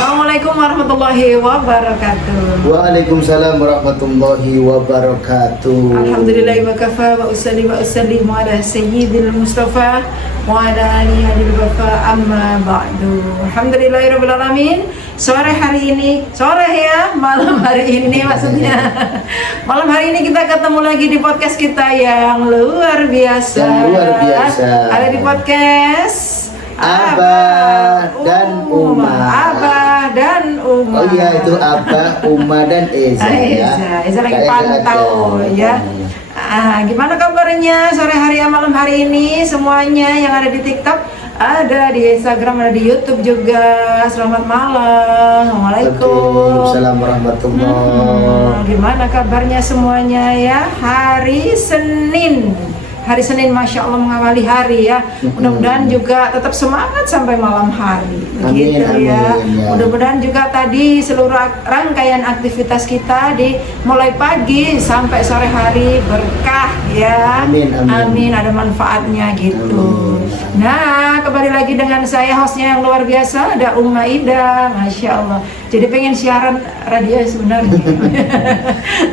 Assalamualaikum warahmatullahi wabarakatuh. Waalaikumsalam warahmatullahi wabarakatuh. Alhamdulillahi wa kafa wa usallim ala sayyidil mustafa wa ala alihi wafa amma ba'du. Alhamdulillahirabbil alamin. Sore hari ini, malam hari ini maksudnya. Malam hari ini kita ketemu lagi di podcast kita yang luar biasa. Ada di podcast Abah dan Uma. Abah dan Uma. Oh iya, itu Abah, Uma dan Eza ya. Eza lagi pantau ya. Gimana kabarnya sore hari malam hari ini semuanya yang ada di TikTok, ada di Instagram, ada di YouTube juga. Selamat malam. Assalamualaikum. Waalaikumsalam warahmatullahi. Gimana kabarnya semuanya ya? Hari Senin, Masya Allah mengawali hari ya. Mudah-mudahan juga tetap semangat sampai malam hari. Begitu ya. Mudah-mudahan juga tadi seluruh rangkaian aktivitas kita di mulai pagi sampai sore hari berkah ya. Amin. Ada manfaatnya gitu. Nah, kembali lagi dengan saya hostnya yang luar biasa, ada Uma Ida. Masya Allah. Jadi pengen siaran radio sebenarnya.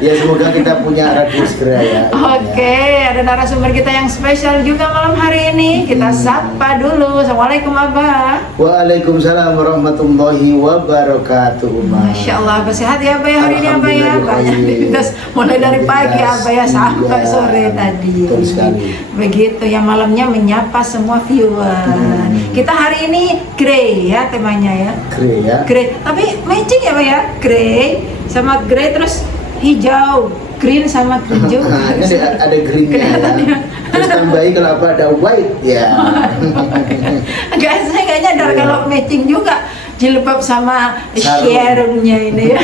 Ya, semoga kita punya radio segera ya. Oke, ada narasumber kita yang spesial juga malam hari ini. Kita sapa dulu. Assalamualaikum Abah. Waalaikumsalam warahmatullahi wabarakatuh. Masya Allah, Abah sehat ya Abah ya hari ini Abah ya. Banyak aktivitas mulai dari pagi Abah ya sampai sore tadi. Begitu ya, malamnya menyapa semua viewer. Kita hari ini grey ya temanya ya. Grey ya. Grey, tapi matching ya Pak ya. Grey sama grey terus hijau, green sama hijau. Ada greennya ya. Terus tambahin kalau apa ada white ya. Saya nggak nyadar kalau matching juga jilbab sama sarungnya ini ya.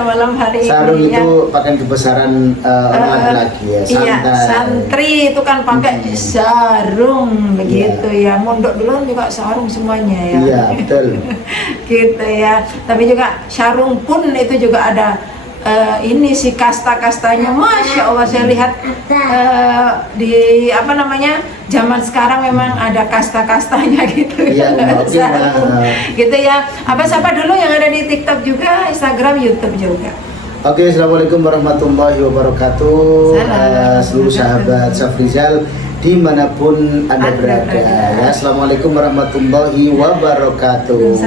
Malam hari sarung ini itu pakaian kebesaran orang laki-laki ya. Iya, santri itu kan pakai sarung begitu ya. Mondok dulu juga sarung semuanya ya. Iya, betul. Gitu ya. Tapi juga sarung pun itu juga ada ini si kasta-kastanya. Masya Allah, saya lihat di apa namanya zaman sekarang memang ada kasta-kastanya gitu. Iya, gitu ya. Apa siapa dulu yang ada di TikTok juga, Instagram, YouTube juga. Oke, assalamualaikum warahmatullahi wabarakatuh. Seluruh sahabat Safrizal dimanapun anda berada ya. Assalamualaikum warahmatullahi wabarakatuh.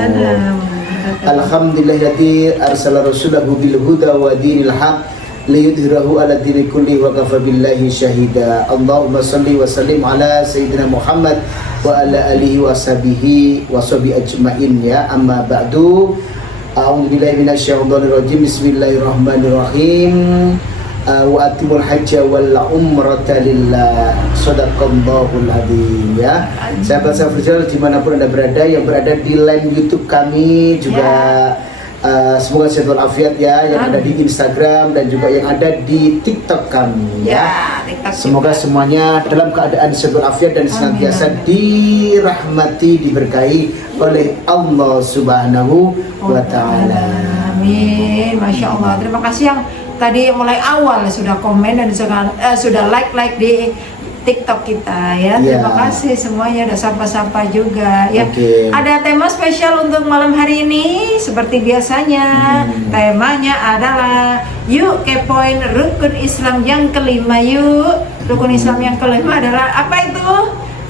Alhamdulillahilladzi arsala rasulahu bil huda wa dinil haq liyudhhirahu ala dini kulli wa kafa billahi syahida. Allahumma shalli wa sallim ala sayyidina Muhammad wa ala alihi wa sahbihi wa sahbihi ajmain ya. Amma ba'du. A'udzu billahi minasyaitonir rajim. Bismillahirrahmanirrahim. Wa atimul hajja wal umrata lillah. Shadaqallahul adzim ya. Sahabat Safrizal dimanapun anda berada, yang berada di line YouTube kami juga semoga sehat walafiat ya, yang ada di Instagram dan juga yang ada di TikTok kami ya. Semoga semuanya dalam keadaan sehat walafiat dan senantiasa dirahmati, diberkahi oleh Allah Subhanahu wa taala. Amin. Masya Allah. Terima kasih yang tadi mulai awal sudah komen dan sudah like di TikTok kita ya. Terima kasih semuanya, udah sapa-sapa juga ya. Ada tema spesial untuk malam hari ini seperti biasanya. Temanya adalah yuk kepoin rukun Islam yang kelima yuk. Rukun Islam yang kelima adalah apa itu?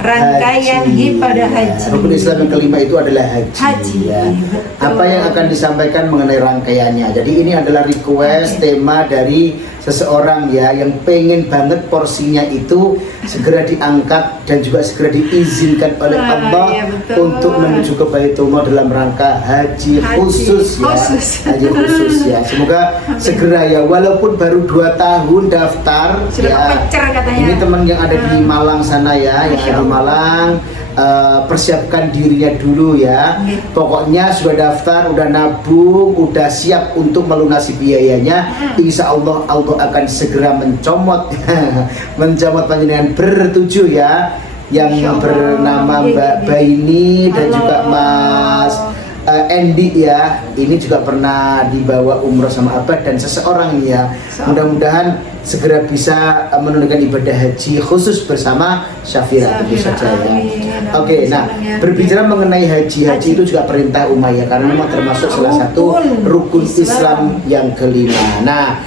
Rangkaian ibadah haji. Rukun Islam yang kelima itu adalah haji ya. Apa yang akan disampaikan mengenai rangkaiannya. Jadi ini adalah request tema dari seseorang ya yang pengen banget porsinya itu segera diangkat dan juga segera diizinkan oleh Allah untuk menuju ke Baitullah dalam rangka haji khusus ya. Haji khusus ya. Semoga segera ya, walaupun baru 2 tahun daftar ya. Ini teman yang ada di Malang sana ya, yang ada di Malang. Persiapkan dirinya dulu ya. Pokoknya sudah daftar, udah nabung, udah siap untuk melunasi biayanya. Insya Allah akan segera mencomot panjenengan bertujuh ya, yang bernama Mbak Baini dan juga Mas Endi ya, ini juga pernah dibawa umroh sama Abah dan seseorang ya. Mudah-mudahan segera bisa menunaikan ibadah haji khusus bersama Syafira tentu saja ya. Oke, nah berbicara mengenai haji itu juga perintah Umayyah karena memang termasuk salah satu rukun Islam yang kelima. Nah,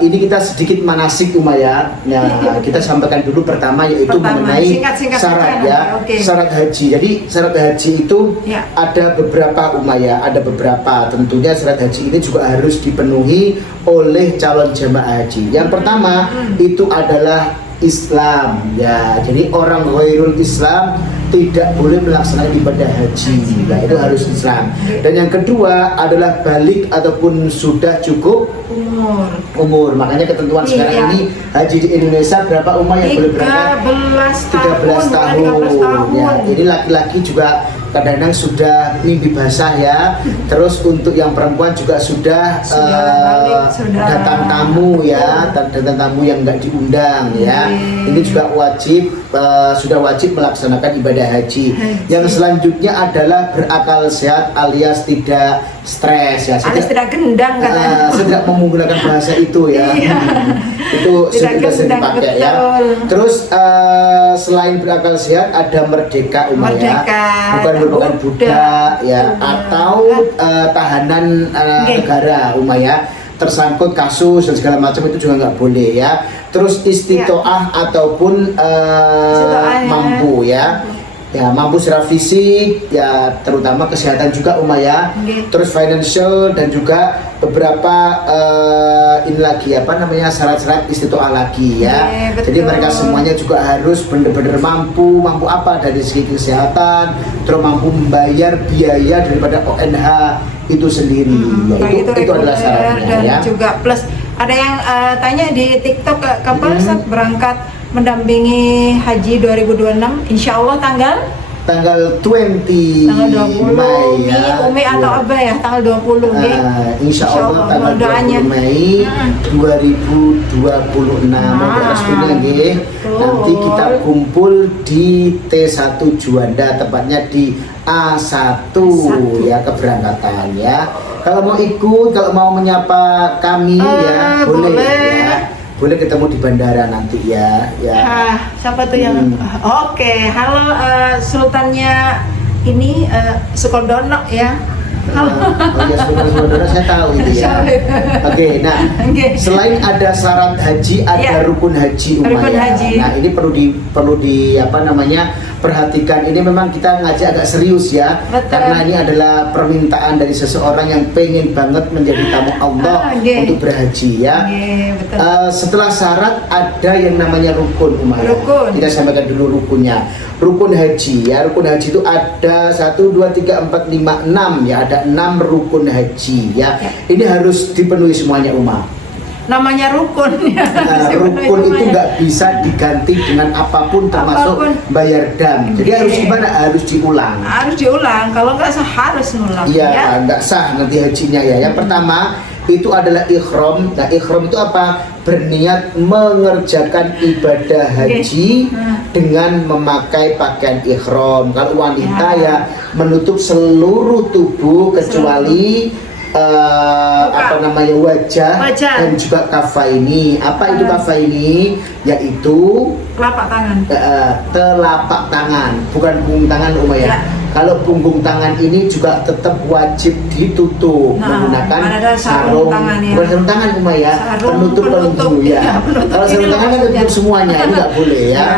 ini kita sedikit manasik Umayyah. Nah, kita sampaikan dulu pertama yaitu mengenai syarat ya. Syarat haji. Jadi syarat haji itu ada beberapa Umayyah, ada beberapa. Tentunya syarat haji ini juga harus dipenuhi oleh calon jemaah haji. Yang pertama itu adalah Islam ya. Jadi orang ghairul Islam tidak boleh melaksanakan ibadah haji. Nah, itu harus Islam. Dan yang kedua adalah balik ataupun sudah cukup umur. Makanya ketentuan sekarang ini haji di Indonesia berapa Umayyah boleh berangkat? 13 tahun. Ya, ini laki-laki juga kadang-kadang sudah mimpi basah ya. Terus untuk yang perempuan juga sudah datang tamu ya, datang tamu yang enggak diundang ya. Ini juga wajib sudah wajib melaksanakan ibadah haji. Yang selanjutnya adalah berakal sehat alias tidak stres ya. Alias tidak gendang katanya. Saya tidak mau menggunakan bahasa itu ya. Itu sudah sering dipakai ya. Terus selain berakal sehat ada merdeka Umayyah. Bukan merupakan budak ya atau tahanan negara Umayyah, tersangkut kasus dan segala macam itu juga nggak boleh ya. Terus istitoah ataupun mampu ya. Ya, mampu secara fisik ya, terutama kesehatan juga Umayyah. Terus financial dan juga beberapa ini lagi apa namanya syarat-syarat istitoah lagi ya. Jadi mereka semuanya juga harus benar-benar mampu apa dari segi kesehatan, terus mampu membayar biaya daripada ONH itu sendiri. Itu adalah syaratnya dan ya. Juga plus ada yang tanya di TikTok kapan Ustaz berangkat mendampingi haji 2026, insya Allah tanggal 20 Mei ya. Umi atau Abah ya tanggal 20 insya Allah tanggal 20 Mei 2026 nanti kita kumpul di T1 Juanda, tepatnya di A1 ya keberangkatan ya. Kalau mau ikut, kalau mau menyapa kami ya boleh ya. Boleh ketemu di bandara nanti ya. Siapa tuh yang Oke, halo Sultannya ini Sukodono ya. Halo. Oh ya, saudara saya tahu itu ya. Oke, nah selain ada syarat haji, ada rukun haji Umayyah. Nah, ini perlu di apa namanya perhatikan. Ini memang kita ngajak agak serius ya. Karena ini adalah permintaan dari seseorang yang pengen banget menjadi tamu Allah untuk berhaji ya. Setelah syarat ada yang namanya rukun Umayyah. Kita sampaikan dulu rukunnya. Rukun haji ya. Rukun haji itu ada 1, 2, 3, 4, 5, 6 ya. Ada 6 rukun haji ya. Ini harus dipenuhi semuanya Umar. Namanya rukun ya. Rukun itu nggak bisa diganti dengan apapun termasuk bayar dam. Jadi harus gimana? Harus diulang. Harus diulang. Kalau nggak sah harus ngulang. Iya, nggak sah nanti hajinya ya. Yang pertama itu adalah ikhram. Nah, ikhram itu apa? Berniat mengerjakan ibadah haji dengan memakai pakaian ikhram. Kalau wanita ya menutup seluruh tubuh kecuali apa namanya wajah dan juga kafaini. Apa itu kafaini? Yaitu telapak tangan. Telapak tangan, bukan punggung tangan Umayyah. Kalau punggung tangan ini juga tetap wajib ditutup menggunakan sarung, bukan sarung tangan Umayyah, penutup ya. Kalau sarung tangan kan tutup semuanya, ini nggak boleh ya.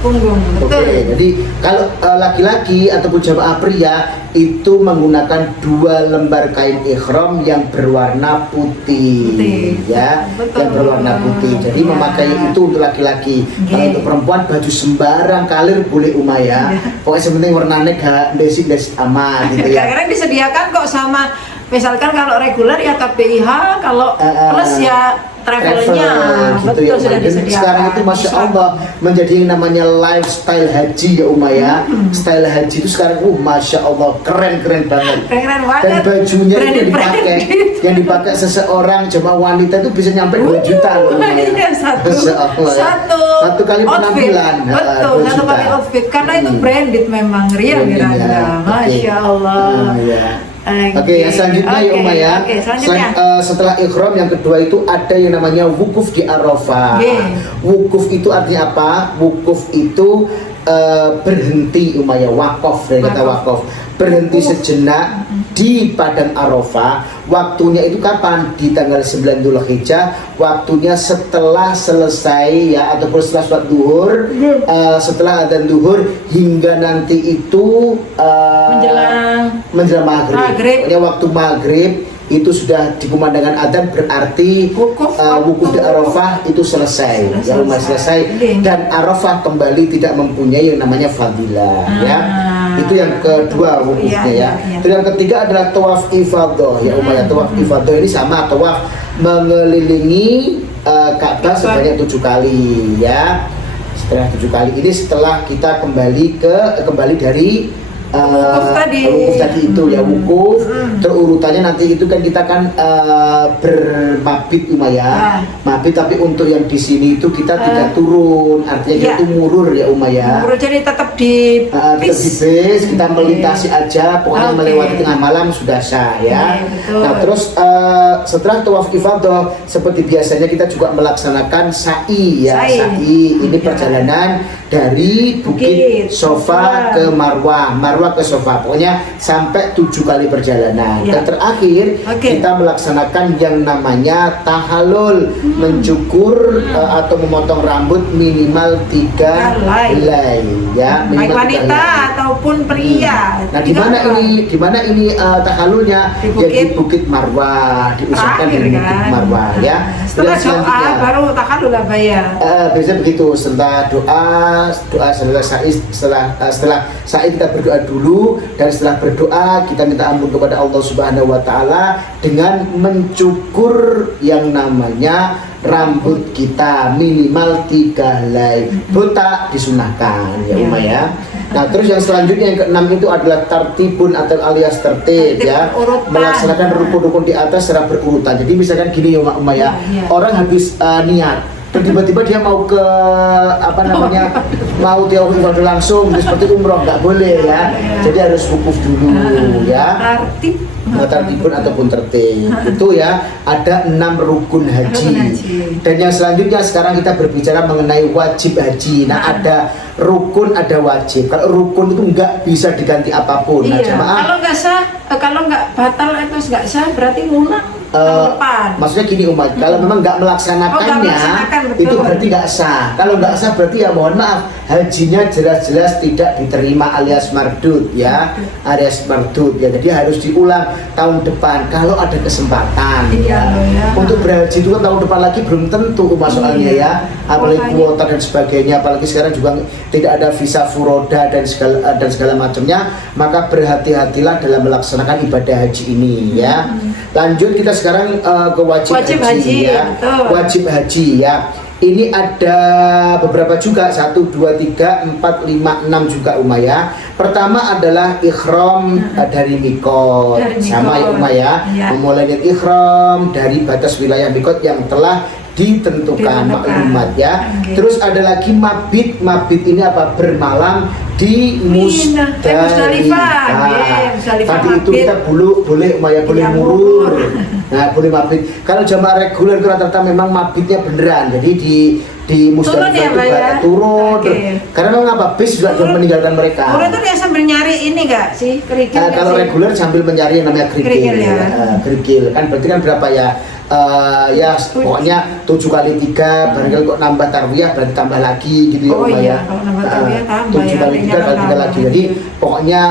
Punggung. Oke, jadi kalau laki-laki ataupun jamaah pria itu menggunakan 2 lembar kain ikhram yang berwarna putih ya, yang berwarna putih. Jadi memakai itu untuk laki-laki. Kalau untuk perempuan baju sembarang kalir boleh Umayyah. Pokoknya sepenting warnanya gak desik aman gitu ya. Karena disediakan kok sama, misalkan kalau reguler ya KPIH, kalau plus ya travelnya, gitu betul, ya. sudah Dan disediakan. sekarang itu Masya Allah menjadi yang namanya lifestyle haji ya Uma ya. Style haji itu sekarang Masya Allah keren banget. Keren banget. Dan bajunya itu Branded. yang dipakai seseorang jemaah wanita itu bisa nyampe 2 juta loh Uma ya. Iya, Masya Allah, ya. Satu kali outfit. penampilan. Betul, 2 satu juta. kali outfit karena itu branded memang real Branded, Miranda. ya. Oke. Masya Allah. Ya. Oke, yang selanjutnya ya Uma ya. Oke, selanjutnya. Setelah ikhram yang kedua itu ada yang namanya wukuf di Arafah. Oke. Wukuf itu artinya apa? Wukuf itu berhenti Uma ya, wakaf dari kata wakaf. Berhenti sejenak di padang Arafah. Waktunya itu kapan? Di tanggal 9 Dzulhijjah. Waktunya setelah selesai ya, ataupun setelah sholat duhur, setelah adzan duhur hingga nanti itu menjelang maghrib. Pokoknya waktu maghrib itu sudah dikumandangkan adzan, berarti wukuf di Arafah itu selesai. Ya Uma, selesai. Dan Arafah kembali tidak mempunyai yang namanya fadilah ya. Itu yang kedua wukufnya ya. Dan yang ketiga adalah tawaf ifadah ya Uma ya. Tawaf ifadah ini sama tawaf mengelilingi Ka'bah sebanyak 7 kali ya. Setelah 7 kali ini setelah kita kembali dari wukuf tadi itu ya, wukuf terurutannya nanti itu kan kita kan bermabit Uma ya, mabit, tapi untuk yang di sini itu kita tidak turun, artinya itu murur ya Uma ya. Murur, jadi tetap di bis, kita melintasi aja, pokoknya melewati tengah malam sudah sah ya. Nah terus setelah tawaf ifadah seperti biasanya kita juga melaksanakan sa'i ya. Sa'i ini perjalanan dari Bukit Sofa ke Marwah ke Sofa, pokoknya sampai 7 kali perjalanan. Dan terakhir kita melaksanakan yang namanya tahalul, mencukur atau memotong rambut minimal 3 helai ya, baik wanita ataupun pria. Nah di mana ini tahalulnya? Di Bukit Marwah, diusahakan di Bukit Marwah ya. Setelah doa baru tahalul lah ya. Biasanya begitu, setelah doa setelah sa'i kita berdoa dulu, dan setelah berdoa kita minta ampun kepada Allah Subhanahu wa taala dengan mencukur yang namanya rambut kita minimal 3 helai. Botak disunahkan ya Uma ya. Nah terus yang selanjutnya yang keenam itu adalah tartibun atau alias tertib ya, melaksanakan rukun-rukun di atas secara berurutan. Jadi misalkan gini ya Uma ya, orang habis niat tiba-tiba dia mau ke mau tiap ibadah langsung seperti umroh, nggak boleh ya. Jadi harus wukuf dulu ya. Tartibun ataupun tertib itu ya. Ada 6 rukun haji. Dan yang selanjutnya sekarang kita berbicara mengenai wajib haji. Nah ada rukun, ada wajib. Kalau rukun itu nggak bisa diganti apapun. Nah, jemaah, kalau nggak sah, kalau nggak batal atau nggak sah berarti ngulang. Maksudnya gini umat, kalau memang nggak melaksanakannya itu berarti nggak sah. Kalau nggak sah berarti ya mohon maaf, hajinya jelas-jelas tidak diterima alias mardud ya, alias mardud ya. Jadi harus diulang tahun depan kalau ada kesempatan ya. Untuk berhaji itu kan tahun depan lagi belum tentu masalahnya ya, apalagi kuota dan sebagainya, apalagi sekarang juga tidak ada visa furoda dan segala macamnya. Maka berhati-hatilah dalam melaksanakan ibadah haji ini ya. Lanjut kita sekarang ke wajib haji ya. Wajib haji ya. Ini ada beberapa juga, 1, 2, 3, 4, 5, 6 juga Uma ya. Pertama adalah ikhram dari mikot, sama ya Uma ya. Memulai ikhram dari batas wilayah mikot yang telah ditentukan maklumat ya. Terus ada lagi mabit. Mabit ini apa? Bermalam di Musdalifah. Tadi itu kita boleh murur. Nah, boleh mabit. Kalau jamaah reguler itu rata-rata memang mabitnya beneran. Jadi di Musdalifah itu turun. Karena memang apa? Bis juga sudah meninggalkan mereka. Turun itu dia sambil nyari ini enggak sih? Kerikil. Kalau reguler sambil mencari yang namanya kerikil. Kerikil kan berarti kan berapa ya? Ya pokoknya 7 kali 3 barangkali kok nambah tarwiyah berarti tambah lagi gitu ya Uma ya. Kalau nambah tarwiyah tambah 7 kali 3 kali 3 lagi. Jadi pokoknya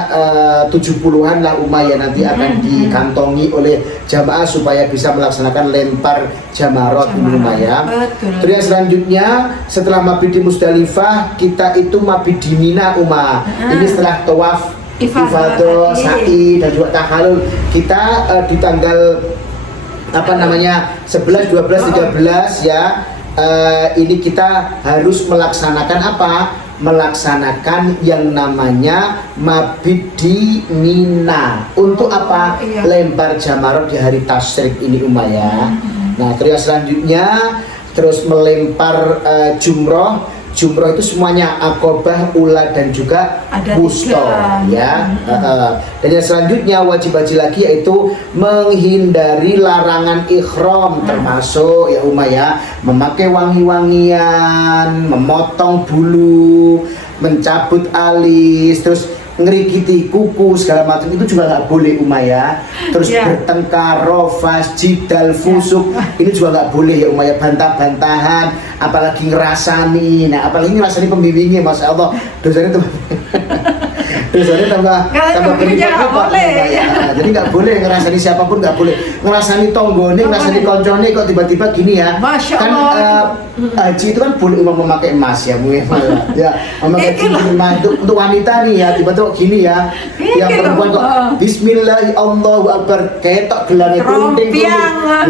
70-an lah Uma ya nanti akan dikantongi oleh jamaah supaya bisa melaksanakan lempar jamarot Uma ya. Terus yang selanjutnya setelah mabit di Musdalifah kita itu mabit di Mina Uma. Ini setelah tawaf ifadah, sa'i dan juga tahalul. Kita di tanggal apa namanya 11, 12, 13 ya. Ini kita harus melaksanakan apa? Melaksanakan yang namanya mabit di Mina. Untuk apa? Iya. Lempar jamarot di hari tasyrik ini ya. Nah, terus selanjutnya terus melempar jumroh. Jumroh itu semuanya akobah, ula dan juga Ada wusto 3. ya. Dan yang selanjutnya wajib haji lagi yaitu menghindari larangan ikhram, termasuk ya ya memakai wangi-wangian, memotong bulu, mencabut alis, terus ngerigiti kuku segala macam itu juga nggak boleh ya. Terus bertengkar, rofas, jidal, fusuk ini juga nggak boleh ya ya, bantah-bantahan, apalagi ngerasani. Nah, apalagi ngerasani pembimbingnya, Masya Allah, dosanya tuh dosanya tambah berlipat boleh ya. Jadi nggak boleh ngerasani siapapun, nggak boleh ngerasani tonggone, ngerasani koncone kok tiba-tiba gini ya. Masya Kan haji itu kan boleh memakai emas ya, ya memakai cincin emas untuk wanita nih ya, tiba-tiba gini ya. Yang perempuan kok Bismillah Allahu Akbar ketok gelang itu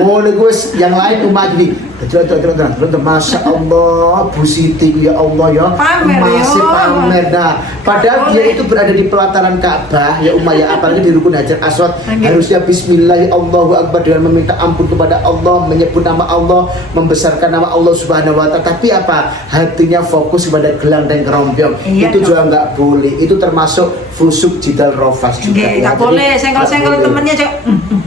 ngono guys, yang lain umat gini. Masya Allah, Bu Siti ya Allah ya, masih pamer. Nah, padahal dia itu berada di pelataran Ka'bah ya ya, apalagi di rukun Hajar Aswad. Harusnya Bismillah Allahu Akbar dengan meminta ampun kepada Allah, menyebut nama Allah, membesarkan nama Allah Subhanahu wa Ta'ala. Tapi apa? Hatinya fokus kepada gelang dan kerombyong. Itu juga nggak boleh. Itu termasuk fusuk jidal rofas juga. Nggak boleh, senggol-senggol temennya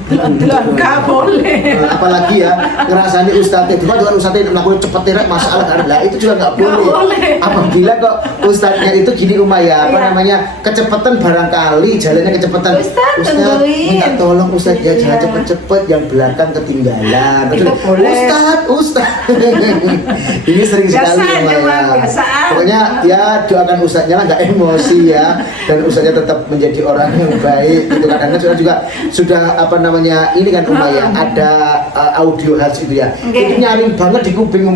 nggak boleh. Apalagi ya ngerasani ustadznya, cuma dengan ustadznya melakukan cepet tirek masalah lah, itu juga nggak boleh. Apabila kok ustadznya itu gini ya, apa namanya kecepatan barangkali jalannya kecepatan. Ustadz minta tolong ustadz ya jangan cepet-cepet, yang belakang ketinggalan. Ustadz ini sering sekali ya. Pokoknya ya doakan ustadznya lah nggak emosi ya, dan ustadznya tetap menjadi orang yang baik gitu kan. Karena juga sudah apa namanya ini kan ya, ada audio hats itu ya. Itu nyaring banget di kuping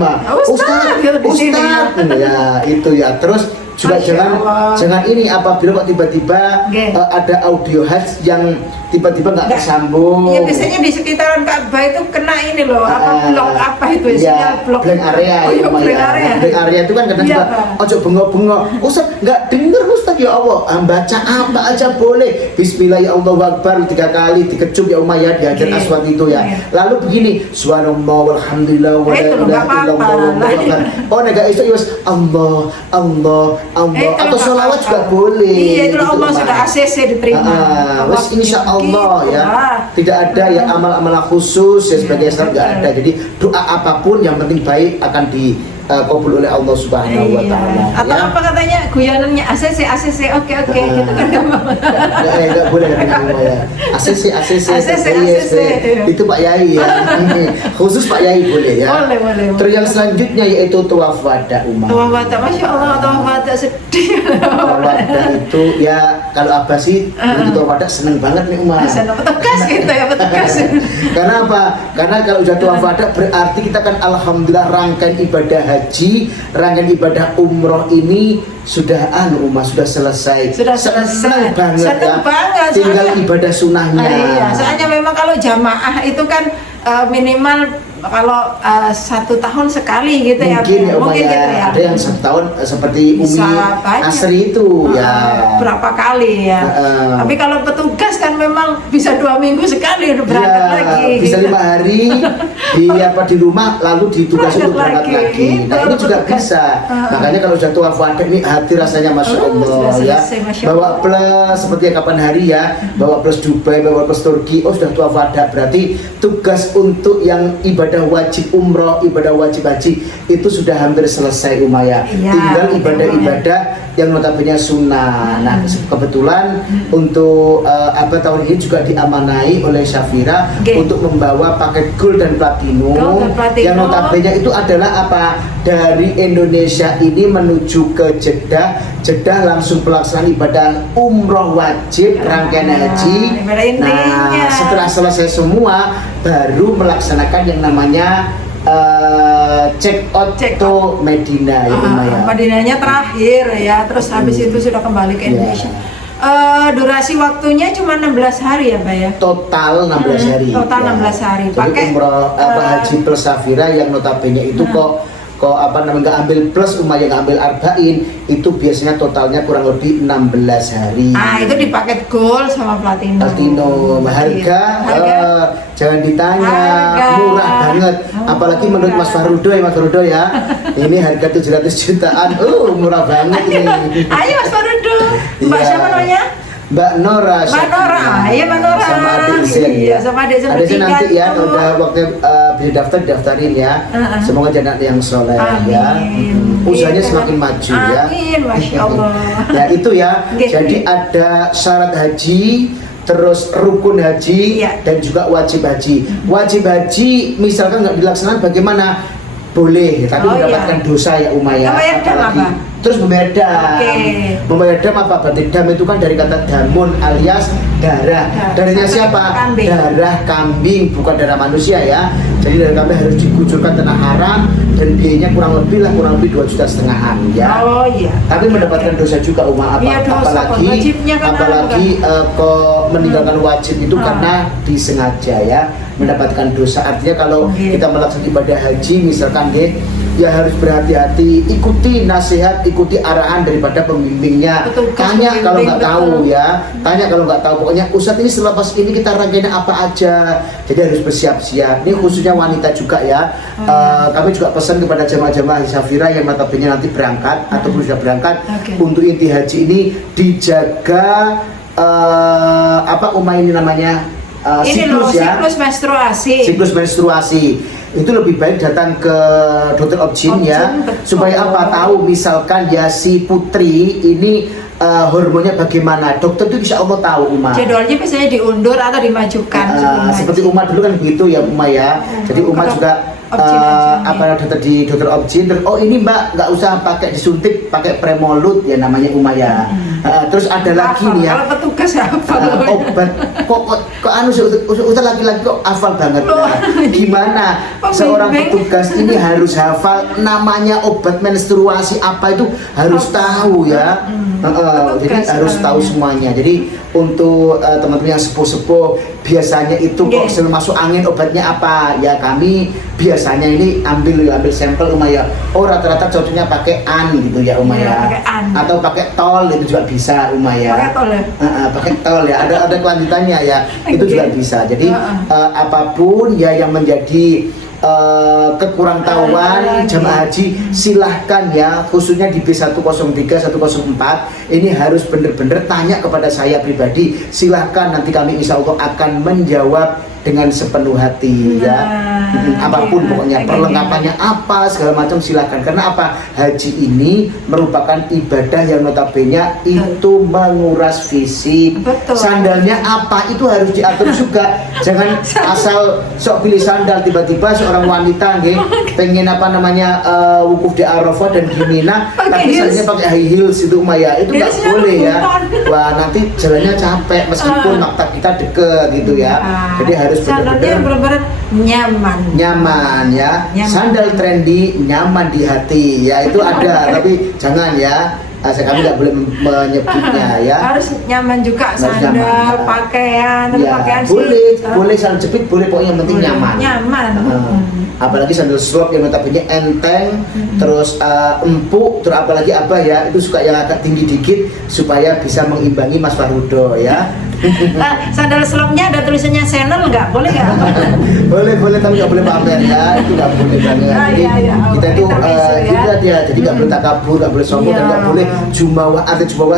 Ustaz ya itu ya. Terus juga jangan ini apabila kok tiba-tiba ada audio hats yang tiba-tiba nggak tersambung. Iya, biasanya di sekitaran Ka'bah itu kena ini loh, blok apa itu ya, blok area. Blank area itu kan kadang juga ojo bengok-bengok. Ustaz nggak denger Ustaz ya Allah, baca apa aja boleh. Bismillah ya Allahu Akbar 3 kali dikecup ya ya di Hajar Aswad itu ya. Lalu begini, subhanallah walhamdulillah wa la ilaha illallah. Oh nggak itu ya Allah atau sholawat juga boleh. Iya itu Allah sudah ACC diterima. Insya Allah ya, tidak ada ya amal-amal khusus ya sebagai Islam nggak ada. Jadi doa apapun yang penting baik akan dikabul oleh Allah Subhanahu wa Ta'ala. Atau apa katanya guyanannya ACC oke gitu kan nggak boleh ya. ACC itu Pak Yai ya. Khusus Pak Yai boleh ya. Boleh. Terus yang selanjutnya yaitu tawaf wada Tawaf wada, Masya Allah, tawaf wada sedih. Tawaf wada itu ya kalau Abah sih itu tawaf wada seneng banget nih Seneng petugas gitu ya, petugas. Karena apa? Karena kalau udah tawaf wada berarti kita kan alhamdulillah rangkaian ibadah haji, rangkaian ibadah umroh ini sudah sudah selesai. Senang banget. Tinggal ibadah sunnahnya. Iya, soalnya memang kalau jamaah itu kan minimal kalau 1 tahun sekali gitu mungkin ya. Mungkin gitu ya. Ada yang 1 tahun seperti Umi Asri itu ya. Berapa kali ya. Tapi kalau petugas kan memang bisa 2 minggu sekali udah berangkat lagi. Bisa gitu. 5 hari di rumah lalu ditugasi untuk berangkat lagi. Nah ini juga bisa. Makanya kalau sudah tawaf wada ini hati rasanya Masya Allah ya. Bawa plus seperti kapan hari ya. Bawa plus Dubai, bawa plus Turki. Sudah tawaf wada berarti tugas untuk yang ibadah wajib umroh, ibadah wajib haji itu sudah hampir selesai ya. Tinggal ibadah-ibadah yang notabene sunnah. Nah kebetulan untuk tahun ini juga diamanai oleh Syafira untuk membawa paket gold dan platinum. Yang notabene itu adalah apa? Dari Indonesia ini menuju ke Jeddah langsung pelaksanaan ibadah umroh wajib rangkaian haji. Nah setelah selesai semua baru melaksanakan yang namanya check out to Medina ya. Madinahnya terakhir ya, terus habis itu sudah kembali ke Indonesia. Durasi waktunya cuma 16 hari ya Pak ya? Total 16 hari. Total 16 hari. Jadi Pakai umroh haji plus safira yang notabene itu kok apa namanya nggak ambil plus nggak ambil arba'in, itu biasanya totalnya kurang lebih 16 hari. Itu di paket gold sama platinum. Harga jangan ditanya, murah banget. Apalagi menurut Mas Farudo ya, ini harga 700 jutaan, murah banget ini. Ayo Mas Farudo, Mbak siapa namanya? Mbak Nora. Mbak Nora, iya Mbak Nora. Sama adik Isen. Iya, sama adik Isen. Ada nanti ya, udah waktunya bisa daftarin ya. Semoga jadi anak yang soleh ya. Usahanya semakin maju ya. Amin, Masya Allah. Ya itu ya. Jadi ada syarat haji, terus rukun haji, dan juga wajib haji. Wajib haji misalkan nggak dilaksanakan bagaimana? Boleh, tapi mendapatkan dosa ya Umaya. Apalagi terus membayar dam. Membayar dam apa? Berarti dam itu kan dari kata damun alias darah. Darahnya siapa? Darah kambing, bukan darah manusia ya. Jadi darah kambing harus dikucurkan tanah haram dan biayanya kurang lebih 2,5 juta ya. Tapi mendapatkan dosa juga apalagi kok meninggalkan wajib itu karena disengaja ya, mendapatkan dosa. Artinya kalau kita melaksanakan ibadah haji misalkan ya harus berhati-hati, ikuti nasihat, ikuti arahan daripada pembimbingnya. Tanya kalau nggak tahu ya, pokoknya Ustadz ini selepas ini kita rangkaian apa aja, jadi harus bersiap-siap. Ini khususnya wanita juga ya. Kami juga pesan kepada jamaah-jamaah Safira yang notabene nanti berangkat ataupun sudah berangkat untuk inti haji ini dijaga ini namanya siklus menstruasi. Itu lebih baik datang ke dokter Objin ya, supaya tahu misalkan ya si putri ini hormonnya bagaimana. Dokter itu insya Allah tahu jadwalnya biasanya diundur atau dimajukan. Seperti dulu kan begitu ya ya. Jadi juga dokter di dokter Objin, ini Mbak nggak usah pakai disuntik, pakai Premolud ya namanya ya. Terus ada lagi nih ya, kalau petugas obat kok laki-laki kok hafal banget. Gimana seorang petugas ini harus hafal namanya obat menstruasi apa itu harus tahu ya. Jadi harus tahu semuanya. Jadi untuk teman-teman yang sepuh-sepuh biasanya itu kok masuk angin obatnya apa ya, kami biasanya ini ambil sampel ya. Rata-rata cocoknya pakai gitu ya ya. Atau pakai tol itu juga bisa ya. Pakai tol ya. Ada kelanjutannya ya. Itu juga bisa. Jadi apapun ya yang menjadi kekurang tahuan jamaah haji silahkan ya, khususnya di B103 104 ini harus benar-benar tanya kepada saya pribadi. Silahkan, nanti kami insya Allah akan menjawab dengan sepenuh hati ya. Apapun pokoknya perlengkapannya apa segala macam silahkan. Karena apa? Haji ini merupakan ibadah yang notabene itu menguras fisik. Sandalnya apa itu harus diatur juga. Jangan asal sok pilih sandal, tiba-tiba seorang wanita pengen wukuf di Arafah dan di Mina tapi sandalnya pakai high heels itu ya, itu nggak boleh ya. Wah, nanti jalannya capek meskipun maktab kita deket gitu ya. Jadi harus benar-benar nyaman ya. Sandal trendy, nyaman di hati ya, itu ada. Tapi jangan ya, kami nggak boleh menyebutnya ya. Harus nyaman juga sandal, pakaian, pakaian boleh sandal jepit, boleh, pokoknya yang penting nyaman. Apalagi sandal slop yang notabene enteng, terus empuk, terus apalagi itu suka yang agak tinggi dikit supaya bisa mengimbangi Mas Farudo ya. Sandal slopnya ada tulisannya channel nggak? Boleh nggak? boleh tapi nggak boleh pamer ya, itu nggak boleh banget. Jadi kita itu jadi nggak boleh takabur, nggak boleh sombong, dan nggak boleh jumawa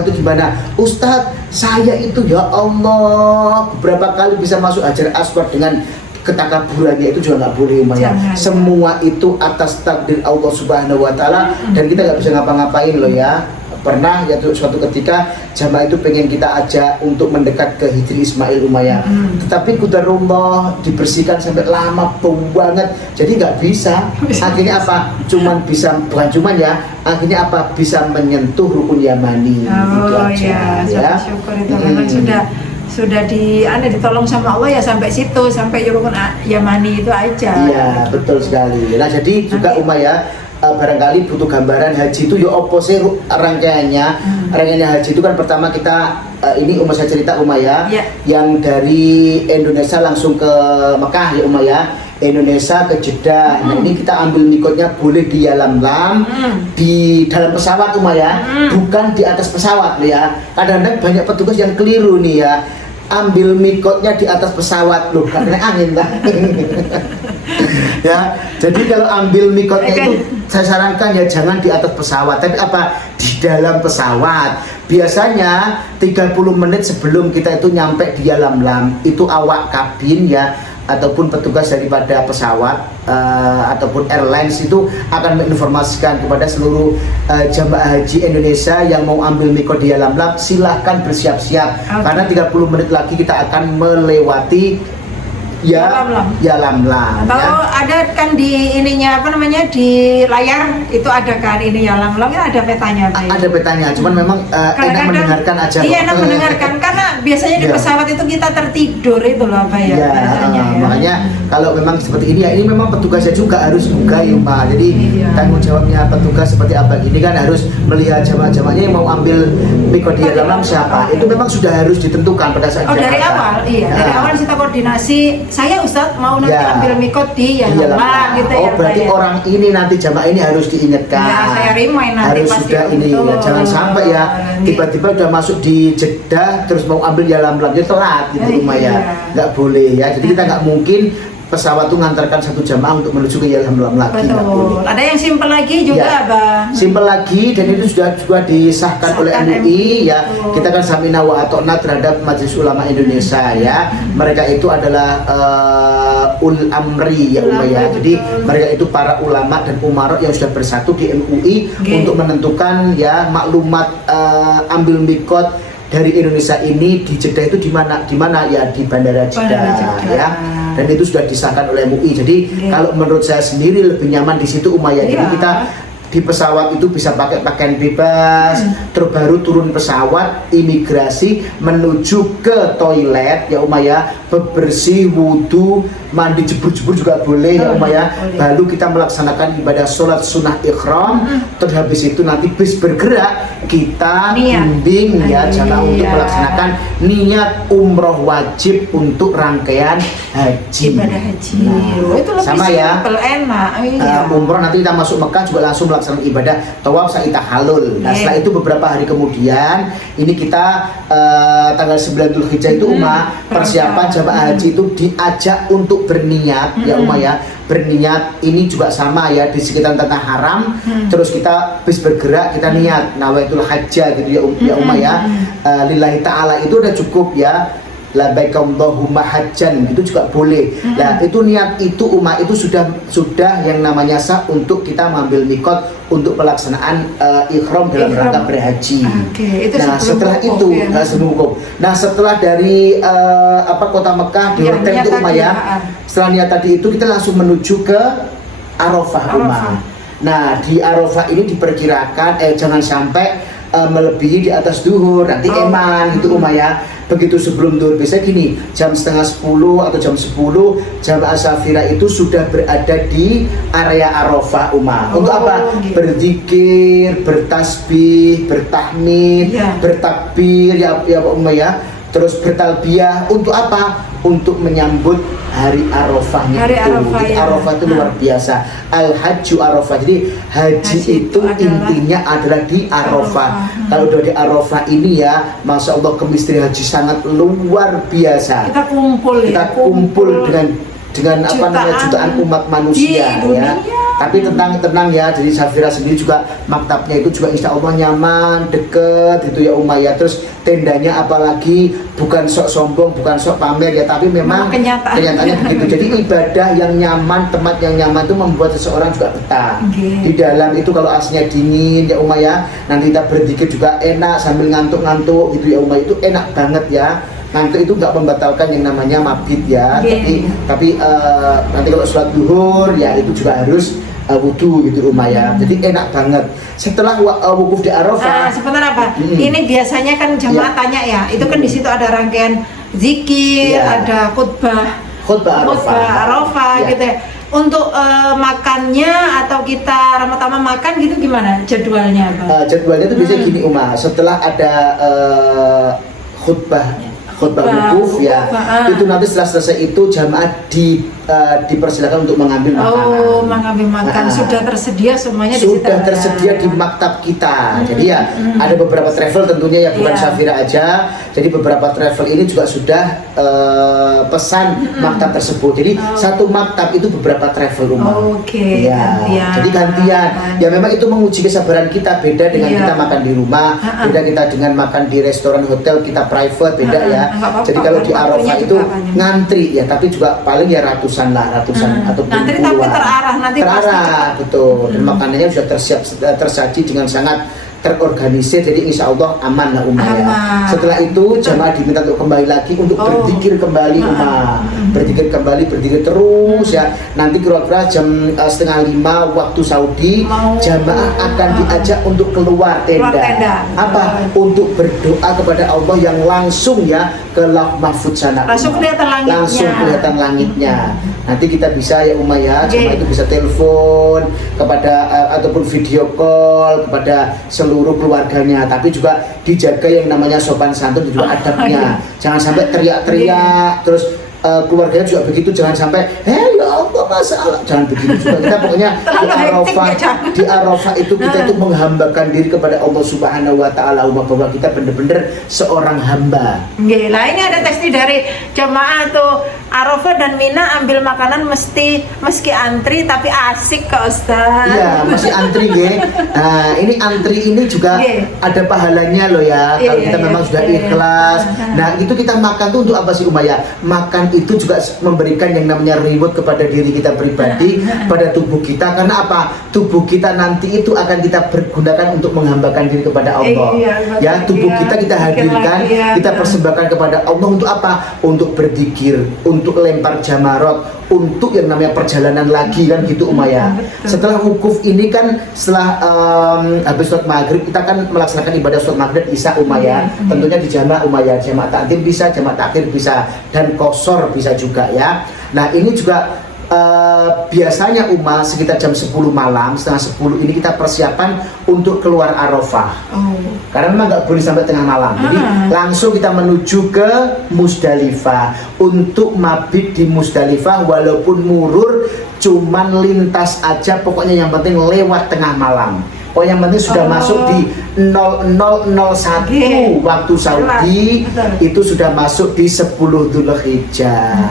itu gimana? Ustadz, saya itu ya Allah beberapa kali bisa masuk Hajar Aswad dengan ketakaburannya, itu juga nggak boleh ya. Semua itu atas takdir Allah Subhanahu Wa Taala dan kita nggak bisa ngapa-ngapain loh ya. Pernah ya suatu ketika jamaah itu pengen kita ajak untuk mendekat ke Hijri Ismail tetapi qadarullah dibersihkan sampai lama banget, jadi nggak bisa. Akhirnya akhirnya bisa menyentuh rukun Yamani. Syukur itu memang sudah ditolong sama Allah ya, sampai situ, sampai rukun Yamani itu aja. Iya, betul sekali. Nah, jadi juga ya barangkali butuh gambaran haji itu ya opo sih rangkaiannya. Rangkaiannya haji itu kan pertama kita ini saya cerita ya, yang dari Indonesia langsung ke Mekah ya ya, Indonesia ke Jeddah. Nah ini kita ambil mikotnya boleh di Yalamlam, di dalam pesawat ya, bukan di atas pesawat ya. Kadang-kadang banyak petugas yang keliru nih ya, ambil mikotnya di atas pesawat loh, karena angin lah. Ya, jadi kalau ambil mikotnya itu saya sarankan ya jangan di atas pesawat, tapi apa, di dalam pesawat. Biasanya 30 menit sebelum kita itu nyampe di Yalamlam, itu awak kabin ya ataupun petugas daripada pesawat ataupun airlines itu akan menginformasikan kepada seluruh jamaah haji Indonesia yang mau ambil mikot di Yalamlam, silahkan bersiap-siap karena 30 menit lagi kita akan melewati Yalamlam. Kalau ada kan di ininya apa namanya di layar itu ada kan ini Yalamlam ya, ada petanya Pak. Ada petanya, cuman memang enak mendengarkan aja. Iya, enak mendengarkan karena biasanya di pesawat itu kita tertidur itu loh Pak ya. Makanya kalau memang seperti ini ya, ini memang petugasnya juga harus buka ya Pak. Jadi tanggung jawabnya petugas seperti apa gini kan harus melihat jamaah-jamaahnya yang mau ambil mikot di Yalamlam siapa. Itu memang sudah harus ditentukan pada saat dari awal. Dari awal kita koordinasi. Saya Ustadz mau nanti ambil mikot di Yalamlam gitu ya. Berarti orang ini nanti jamaah ini harus diingatkan. Ya, saya remind nanti harus pasti sudah ini ya, jangan sampai ya tiba-tiba udah masuk di Jeddah terus mau ambil Yalamlam ya telat gitu ya. Nggak boleh ya. Jadi kita nggak mungkin pesawat itu ngantarkan satu jamaah untuk menuju ke Yalamlam lagi. Betul. Ada yang simpel lagi juga, Bang. Simpel lagi dan itu sudah juga disahkan oleh MUI ya. Kita kan samina wa ata'na terhadap Majelis Ulama Indonesia ya. Mereka itu adalah ul amri ya ya. Jadi mereka itu para ulama dan umarok yang sudah bersatu di MUI untuk menentukan ya maklumat ambil mikot dari Indonesia ini di Jeddah itu di mana ya di Bandara Jeddah ya. Dan itu sudah disahkan oleh MUI. Jadi kalau menurut saya sendiri lebih nyaman di situ Umayyah. Jadi kita di pesawat itu bisa pakai pakaian bebas, terbaru turun pesawat, imigrasi menuju ke toilet ya Umayyah, bebersih, wudhu, mandi jebur-jebur juga boleh ya Umayyah. Lalu kita melaksanakan ibadah sholat sunnah ikhram, terus habis itu nanti bis bergerak kita bimbing ya jamaah untuk melaksanakan niat umroh wajib untuk rangkaian haji. Ibadah haji. Itu lebih sama ya. Enak. Umroh nanti kita masuk Mekah juga langsung melaksanakan ibadah tawaf sa'i tahallul. Nah setelah itu beberapa hari kemudian ini kita tanggal 9 Dzulhijjah itu persiapan jamaah haji itu diajak untuk berniat ya ya. Berniat ini juga sama ya di sekitar tanah haram. Terus kita bis bergerak kita niat nawaitul hajjah gitu ya ya. Lillahi ta'ala itu udah cukup ya. Labbaik Allahumma hajjan itu juga boleh. Nah itu niat itu itu sudah yang namanya sah untuk kita mengambil mikot untuk pelaksanaan ikhram dalam rangka berhaji. Nah setelah itu nah setelah dari kota Mekah di hotel itu ya, setelah niat tadi itu kita langsung menuju ke Arafah Nah di Arafah ini diperkirakan jangan sampai melebihi di atas duhur, nanti eman gitu ya. Begitu sebelum duhur, biasanya gini jam setengah 10 atau jam 10 jamaah Safira itu sudah berada di area Arafah untuk apa? Berzikir, bertasbih, bertahmid, bertakbir ya ya. Terus bertalbiyah untuk apa? Untuk menyambut hari Arafahnya itu. Arafah itu luar biasa. Al-Hajju Arafah. Jadi haji itu intinya adalah di Arafah. Kalau udah di Arafah ini ya, Masya Allah kemistri haji sangat luar biasa. Kita kumpul dengan apa namanya jutaan umat manusia ya. Tapi tenang ya, jadi Safira sendiri juga maktabnya itu juga insya Allah nyaman, deket gitu ya ya. Terus tendanya apalagi bukan sok sombong, bukan sok pamer ya, tapi memang kenyataannya begitu. Jadi ibadah yang nyaman, tempat yang nyaman itu membuat seseorang juga betah. Di dalam itu kalau asnya dingin ya ya, nanti kita berzikir juga enak sambil ngantuk-ngantuk gitu ya itu enak banget ya. Ngantuk itu nggak membatalkan yang namanya mabit ya, tapi nanti kalau sholat duhur ya itu juga harus wudhu gitu ya. Jadi enak banget. Setelah wukuf di Arafah. Sebentar apa? Ini biasanya kan jamaah tanya ya, itu kan di situ ada rangkaian zikir, ada khutbah Arafah gitu ya. untuk makannya atau kita Rama-Tama makan gitu gimana jadwalnya, Bang? Jadwalnya itu biasanya gini Uma, setelah ada khutbah wukuf ya, itu nanti setelah selesai itu jamaah dipersilakan untuk mengambil makanan. Oh, mengambil makan sudah tersedia semuanya di situ. Sudah tersedia di maktab kita. Jadi ya ada beberapa travel tentunya ya, bukan Safira aja. Jadi beberapa travel ini juga sudah pesan maktab tersebut. Jadi satu maktab itu beberapa travel rumah. Oke, ya. gantian. Jadi gantian. Ya memang itu menguji kesabaran kita, beda dengan kita makan di rumah, beda kita dengan makan di restoran hotel kita private, beda ya. Jadi kalau di Arafah itu ngantri ya, tapi juga paling ya ratusan atau ngantri puluhan. tapi terarah nanti terarah betul. Dan makanannya sudah tersaji dengan sangat terorganisir, jadi insya Allah aman lah Uma ya. Setelah itu jamaah diminta untuk kembali lagi untuk berzikir kembali Uma, berzikir kembali, berzikir terus ya. Nanti kira-kira jam 4:30 waktu Saudi jamaah akan diajak untuk keluar tenda. Apa? Untuk berdoa kepada Allah yang langsung ya ke Lauh Mahfudz sana. Langsung kelihatan langitnya. Langsung kelihatan langitnya. Nanti kita bisa ya Uma ya, jamaah itu bisa telepon kepada ataupun video call kepada seluruh keluarganya, tapi juga dijaga yang namanya sopan santun juga adabnya. Jangan sampai teriak-teriak terus keluarganya juga begitu, jangan sampai ya Allah masalah, jangan begitu juga. Kita pokoknya di Arafah itu kita itu menghambakan diri kepada Allah Subhanahu wa taala, bahwa kita benar-benar seorang hamba. Nggih, lah ini ada tekstil dari jemaah tuh Arafah dan Mina ambil makanan meski antri tapi asik kok Ustaz. Iya, masih antri nggih. Nah, ini antri ini juga ada pahalanya loh ya. Kalau kita memang sudah ikhlas. Nah, itu kita makan tuh untuk apa sih Umayyah? Makan itu juga memberikan yang namanya reward kepada diri kita pribadi, pada tubuh kita. Karena apa? Tubuh kita nanti itu akan kita pergunakan untuk menghambakan diri kepada Allah. Ya, tubuh kita hadirkan, kita persembahkan kepada Allah untuk apa? Untuk berzikir, untuk lempar jamarot, untuk yang namanya perjalanan lagi kan gitu Umayyah. Setelah wukuf ini kan setelah habis sholat maghrib kita kan melaksanakan ibadah sholat maghrib isya Umayyah. Tentunya di jamaah Umayyah, jamaah takdim bisa, jamaah takhir bisa, dan qashar bisa juga ya. Nah ini juga biasanya sekitar jam 10 malam, setengah 10 ini kita persiapan untuk keluar Arafah. Karena memang nggak boleh sampai tengah malam. Jadi langsung kita menuju ke Musdalifah untuk mabit di Musdalifah, walaupun murur cuman lintas aja, pokoknya yang penting lewat tengah malam. Yang penting sudah masuk di 0001 waktu Saudi, itu sudah masuk di 10 Dzulhijjah.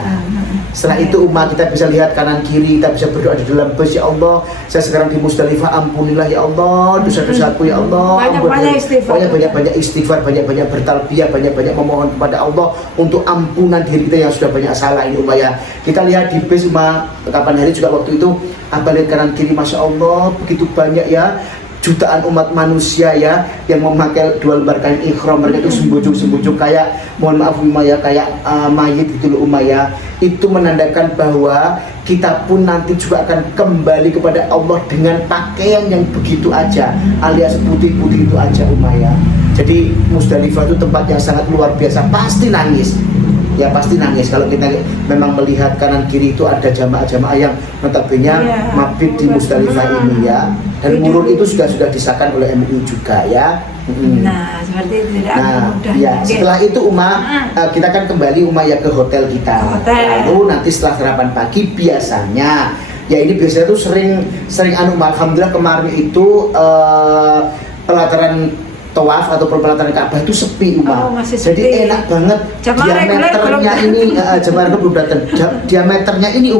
Setelah itu kita bisa lihat kanan kiri, kita bisa berdoa di dalam bus, ya Allah saya sekarang di Musdalifah, ampunilah ya Allah dosa-dosaku ya Allah. Banyak-banyak istighfar, banyak-banyak bertalbiyah, banyak-banyak memohon kepada Allah untuk ampunan diri kita yang sudah banyak salah ini Umayyah. Kita lihat di bus kapan hari juga waktu itu, lihat kanan kiri, Masya Allah begitu banyak ya, jutaan umat manusia ya yang memakai dua lembar kain ikhram, mereka itu sembunjung kayak, mohon maaf Umayyah, kayak mayit gitu loh Umayyah. Itu menandakan bahwa kita pun nanti juga akan kembali kepada Allah dengan pakaian yang begitu aja, alias putih-putih itu aja Umayyah. Jadi Musdalifah itu tempat yang sangat luar biasa, pasti nangis. Ya pasti nangis kalau kita memang melihat kanan kiri itu ada jamaah-jamaah yang notabene mabit di Musdalifah ini ya. Dan murur itu sudah disahkan oleh MUI juga ya. Nah, seperti itu tidak mudah. Ya, setelah itu kita kan kembali Umayyah ke hotel kita. Lalu nanti setelah sarapan pagi biasanya, ya ini biasanya tuh sering alhamdulillah kemarin itu pelataran tawaf atau pelataran Ka'bah itu sepi jadi enak banget. Diameternya ini jemaah belum datang. Diameternya ini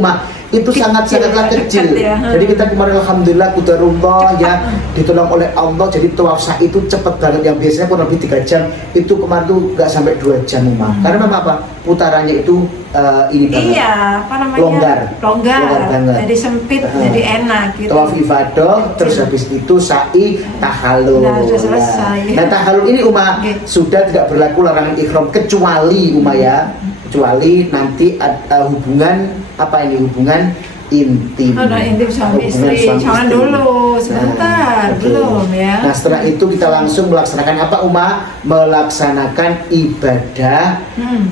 itu sangat-sangatlah kecil. Jadi kita kemarin alhamdulillah qadarullah ya ditolong oleh Allah. Jadi tawaf sa'i itu cepet banget, yang biasanya kurang lebih 3 jam itu kemarin tuh nggak sampai 2 jam Karena memang apa? Putarannya itu ini banget. Longgar banget. Jadi sempit, jadi enak gitu. Tawaf ifadah, terus habis itu sa'i tahallul. Nah, sudah selesai. Nah tahallul ini sudah tidak berlaku larangan ikhram, kecuali kecuali nanti hubungan intim. Intim suami Hubungan istri. suami Jangan istri. dulu, sebentar, Oke. belum ya. Nah setelah itu kita langsung melaksanakan apa melaksanakan ibadah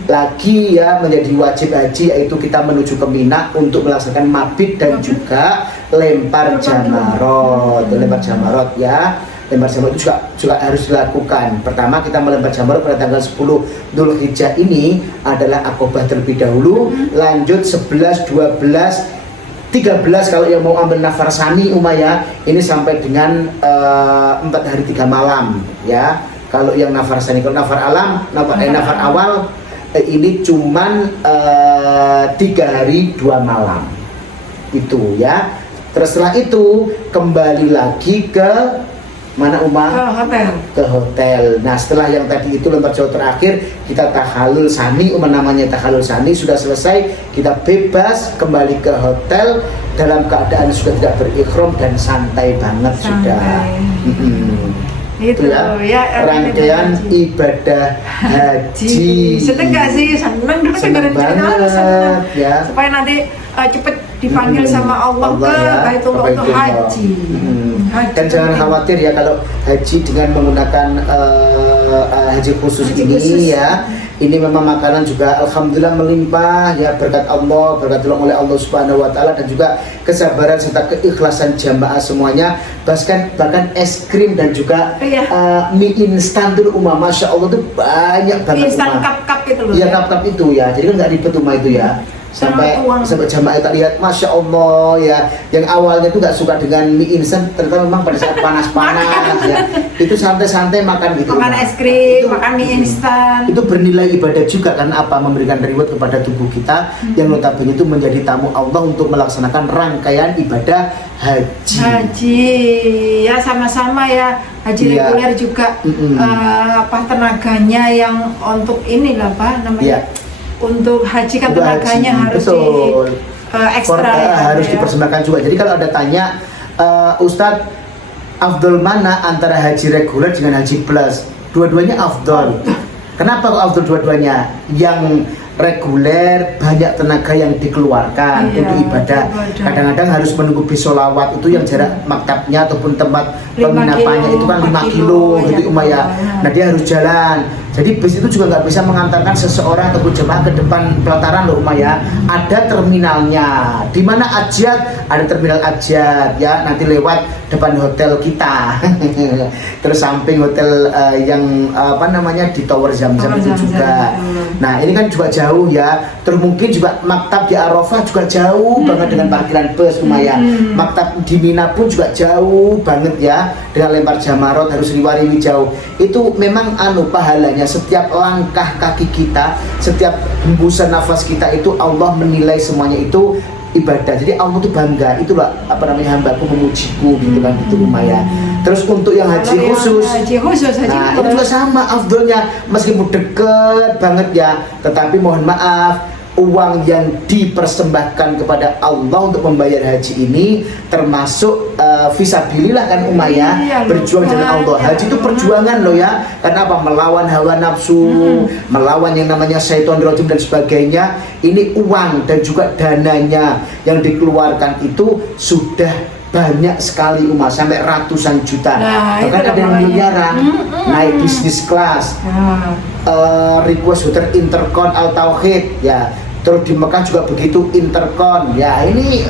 lagi ya, menjadi wajib haji, yaitu kita menuju ke Mina untuk melaksanakan mabit dan juga lempar jamarot. Lempar jamarot ya, lempar jamarot itu juga harus dilakukan. Pertama kita melempar jamarot pada tanggal 10 Dzulhijjah ini adalah akobah terlebih dahulu, lanjut 11, 12, 13 kalau yang mau ambil nafar sani Umayyah ini sampai dengan 4 hari 3 malam ya. Kalau yang nafar sani, kalau nafar alam, nafar awal ini cuman 3 hari 2 malam itu ya. Terus setelah itu kembali lagi ke mana Hotel. ke hotel. Nah setelah yang tadi itu lempar jauh terakhir kita tahalul sani, namanya tahalul sani sudah selesai, kita bebas kembali ke hotel dalam keadaan sudah tidak berikhram dan santai banget. Sudah. Itu ya rangkaian ibadah haji. Seneng gak sih? Seneng dulu Seneng banget ya. supaya nanti cepet dipanggil sama Allah ke ya, Baitullah untuk haji. Dan jangan khawatir ya kalau haji dengan menggunakan haji khusus ini ya. Ini memang makanan juga alhamdulillah melimpah ya, berkat Allah, berkat oleh Allah Subhanahu wa taala, dan juga kesabaran serta keikhlasan jamaah semuanya. Bahkan es krim dan juga mie instan tuh Masya Allah tuh banyak banget. Instan cup itu loh. Iya, cup itu ya. Jadi kan nggak ribet itu ya. Sampai jamaah kita lihat Masya Allah ya, yang awalnya tuh nggak suka dengan mie instan, ternyata memang pada saat panas-panas ya itu santai-santai makan gitu, makan es krim, makan mie instan, itu bernilai ibadah juga karena apa, memberikan reward kepada tubuh kita yang notabene itu menjadi tamu Allah untuk melaksanakan rangkaian ibadah haji ya, sama-sama ya, haji reguler juga tenaganya yang untuk ini lah Pak namanya untuk haji kan tenaganya harus ekstra harus dipersembahkan juga. Jadi kalau ada tanya Ustadz afdol mana antara haji reguler dengan haji plus, dua-duanya afdol. Kenapa kok afdol dua-duanya? Yang reguler banyak tenaga yang dikeluarkan untuk ibadah. Kadang-kadang harus menunggu bis sholawat itu yang jarak maktabnya ataupun tempat penginapannya itu kan 5 kilo gitu Umayyah. Nah dia harus jalan. Jadi bis itu juga nggak bisa mengantarkan seseorang ataupun jemaah ke depan pelataran loh Umayyah. Ada terminalnya. Di mana Ajat? Ada terminal Ajat ya. Nanti lewat depan hotel kita. Terus samping hotel yang di Tower Zamzam itu juga. Nah ini kan juga jauh ya. Terus mungkin juga maktab di Arafah juga jauh banget dengan parkiran bus Umayyah. Maktab di Mina pun juga jauh banget ya, dengan lempar jamarot harus riwariwi jauh. Itu memang pahalanya setiap langkah kaki kita, setiap hembusan nafas kita itu Allah menilai semuanya itu ibadah. Jadi Allah tuh bangga, itulah hambaku memujiku gitu kan, itu Umayyah. Terus untuk yang haji khusus, nah itu juga sama afdolnya, meskipun deket banget ya, tetapi mohon maaf uang yang dipersembahkan kepada Allah untuk membayar haji ini termasuk fisabilillah kan Umayyah, berjuang dengan Allah. Haji itu perjuangan loh ya, karena apa? Melawan hawa nafsu, melawan yang namanya syaitan rajim dan sebagainya. Ini uang dan juga dananya yang dikeluarkan itu sudah banyak sekali sampai ratusan juta, bahkan ada yang miliaran, naik bisnis kelas, request hotel Intercon Al Tauhid ya. Terus di Mekah juga begitu, Intercon ya. Ini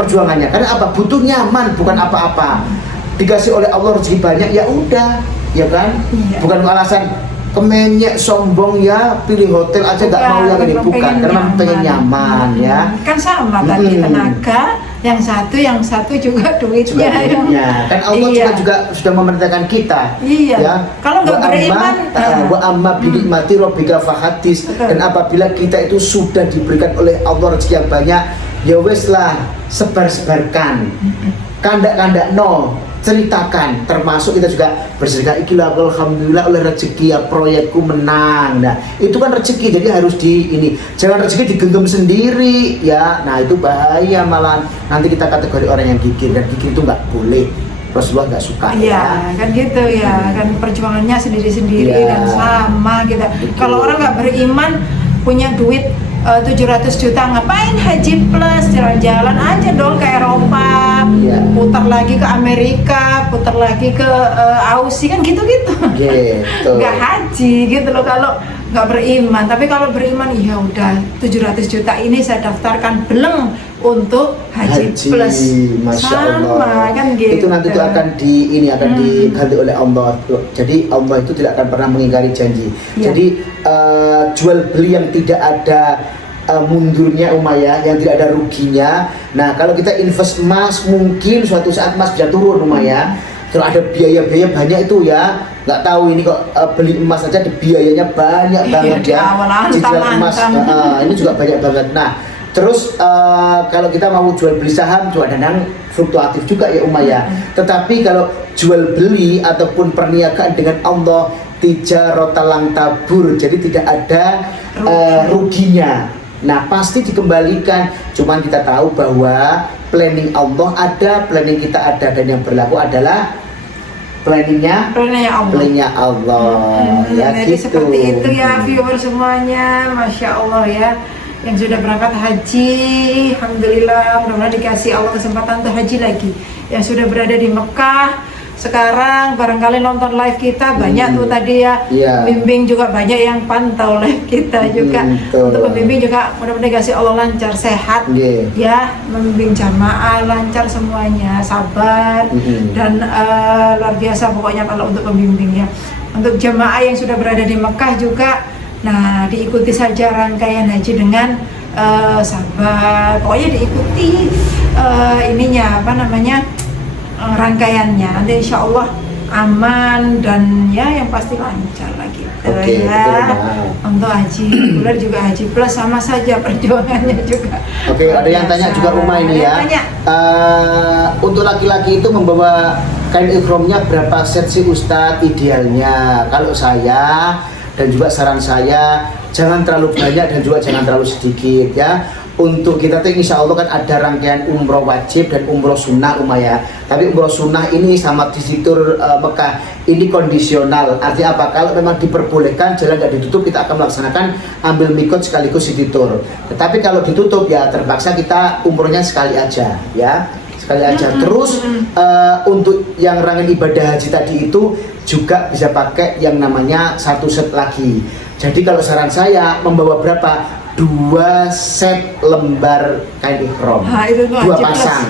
perjuangannya karena apa? Butuh nyaman, bukan apa-apa. Dikasih oleh Allah rezeki banyak ya udah, ya kan? Bukan alasan kemenyek sombong ya, pilih hotel aja nggak mau yang ini, bukan, karena pengen nyaman ya. Kan sama tadi tenaga, yang satu juga duitnya. Kan Allah juga sudah memerintahkan kita. Ya. Kalau nggak beriman, wa amma bi nikmati rabbika fahadis. Dan apabila kita itu sudah diberikan oleh Allah rezeki yang banyak, ya wes lah, sebar-sebarkan. Kandak-kandak ceritakan, termasuk kita juga bersedekah, ikilah alhamdulillah oleh rezeki ya proyekku menang. Nah itu kan rezeki, jadi harus jangan rezeki digenggam sendiri ya. Nah itu bahaya, malah nanti kita kategori orang yang gigir, dan gigir itu nggak boleh, Rasulullah nggak suka. Kan gitu ya, kan perjuangannya sendiri-sendiri dan sama kita. Kalau orang nggak beriman, punya duit 700 juta ngapain haji plus, jalan-jalan aja dong ke Eropa, putar lagi ke Amerika, putar lagi ke Aussie kan gitu-gitu. Nggak haji gitu loh kalau nggak beriman. Tapi kalau beriman ya udah 700 juta ini saya daftarkan beleng untuk haji plus. Masya sama Allah. kan gitu. Itu nanti itu akan diganti oleh Allah. Jadi Allah itu tidak akan pernah mengingkari janji. Jadi jual beli yang tidak ada mundurnya Umayyah, yang tidak ada ruginya. Nah kalau kita invest emas mungkin suatu saat emas bisa turun Umayyah. Kalau ada biaya-biaya banyak itu ya, nggak tahu ini kok beli emas saja biayanya banyak banget ya. Cicilan emas ini juga banyak banget. Nah terus kalau kita mau jual beli saham juga kadang fluktuatif juga ya Umayyah. Tetapi kalau jual beli ataupun perniagaan dengan Allah tijaratan lang tabur, jadi tidak ada ruginya. Nah pasti dikembalikan. Cuman kita tahu bahwa planning Allah ada, planning kita ada, dan yang berlaku adalah planningnya Allah. Ya jadi gitu. Seperti itu ya viewer semuanya, Masya Allah ya. Yang sudah berangkat haji, alhamdulillah, mudah-mudahan dikasih Allah kesempatan untuk haji lagi. Yang sudah berada di Mekah sekarang barangkali nonton live kita banyak tuh tadi ya. Bimbing juga banyak yang pantau live kita juga. Untuk pembimbing juga mudah-mudahan dikasih Allah lancar, sehat ya, membimbing jamaah lancar semuanya, sabar dan luar biasa pokoknya kalau untuk pembimbing ya. Untuk jamaah yang sudah berada di Mekah juga, nah diikuti saja rangkaian haji dengan sabar, pokoknya diikuti ininya apa namanya rangkaiannya, nanti insya Allah aman dan ya yang pasti lancar lagi ya. Untuk haji reguler juga haji plus sama saja perjuangannya juga. Ada yang tanya juga Uma ini ya, untuk laki-laki itu membawa kain ikhramnya berapa set sih Ustadz idealnya? Kalau saya dan juga saran saya jangan terlalu banyak dan juga jangan terlalu sedikit ya. Untuk kita tuh insya Allah kan ada rangkaian umroh wajib dan umroh sunnah Umayyah. Tapi umroh sunnah ini sama visitor Mekah ini kondisional. Artinya apa? Kalau memang diperbolehkan jalan nggak ditutup, kita akan melaksanakan ambil mikot sekaligus visitor. Tetapi kalau ditutup ya terpaksa kita umrohnya sekali aja ya. Sekali aja. Terus untuk yang rangkaian ibadah haji tadi itu juga bisa pakai yang namanya satu set lagi. Jadi kalau saran saya membawa berapa? 2 set lembar kain ikhram, 2 pasang.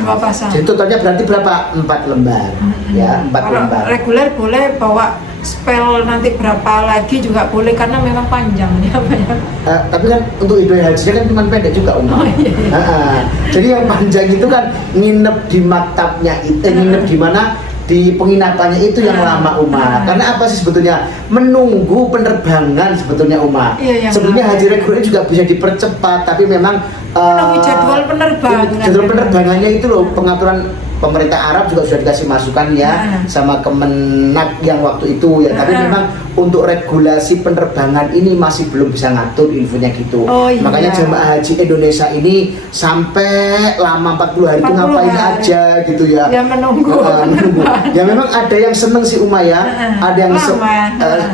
Jadi totalnya berarti berapa? 4 lembar ya, 4 lembar. Reguler boleh bawa spell nanti berapa lagi juga boleh karena memang panjang ya banyak. Tapi kan untuk ibadah haji kan cuma pendek juga Jadi yang panjang itu kan nginep di maktabnya itu, nginep di mana? Di penginapannya itu yang lama karena apa sih sebetulnya? Menunggu penerbangan sebetulnya sebetulnya haji reguler juga bisa dipercepat, tapi memang jadwal penerbangannya itu loh, pengaturan pemerintah Arab juga sudah dikasih masukan ya sama Kemenak yang waktu itu ya. Tapi memang untuk regulasi penerbangan ini masih belum bisa ngatur infonya gitu. Makanya jemaah haji Indonesia ini sampai lama 40 hari itu ngapain aja gitu ya. Ya menunggu. Ya memang ada yang seneng sih Umayyah, ada yang